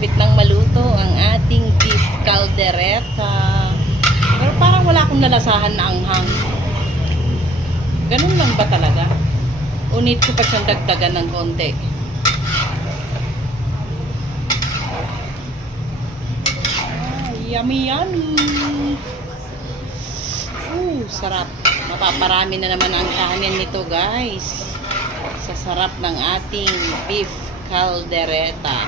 malapit nang maluto ang ating beef caldereta. Pero parang wala akong nalasahan na anghang. Ganun lang ba talaga? Unit ko pa siyang dagdagan ng konti. Yummy yummy! Sarap. Mapaparami na naman ang kanin nito, guys. Sa sarap ng ating beef caldereta.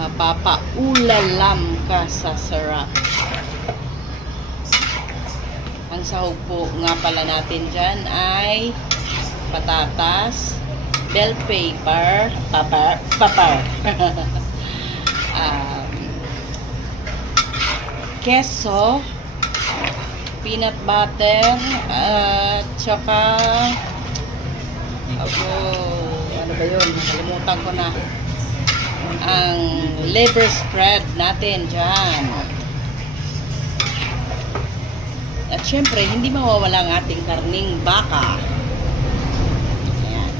Mapapaulalam ka sa sarap. Ang sahog po nga pala natin dyan ay patatas, bell pepper, keso, peanut butter, at saka ano ba yun? Nakalimutan ko na. Ang liver spread natin dyan. At syempre, hindi mawawala ang ating karning baka. Ayan.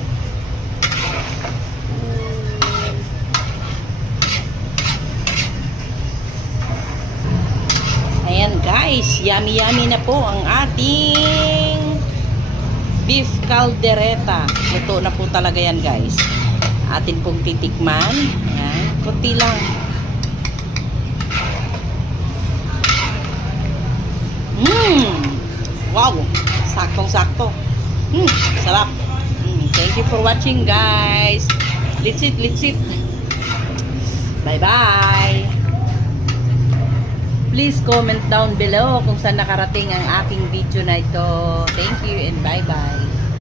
Ayan guys, yummy yummy na po ang ating beef caldereta. Luto na po talaga yan guys. Atin pong titikman. Ayan, kunti lang. Wow! Saktong-sakto. Sarap. Thank you for watching guys. Litsit. Bye-bye. Please comment down below kung saan nakarating ang aking video na ito. Thank you and bye-bye.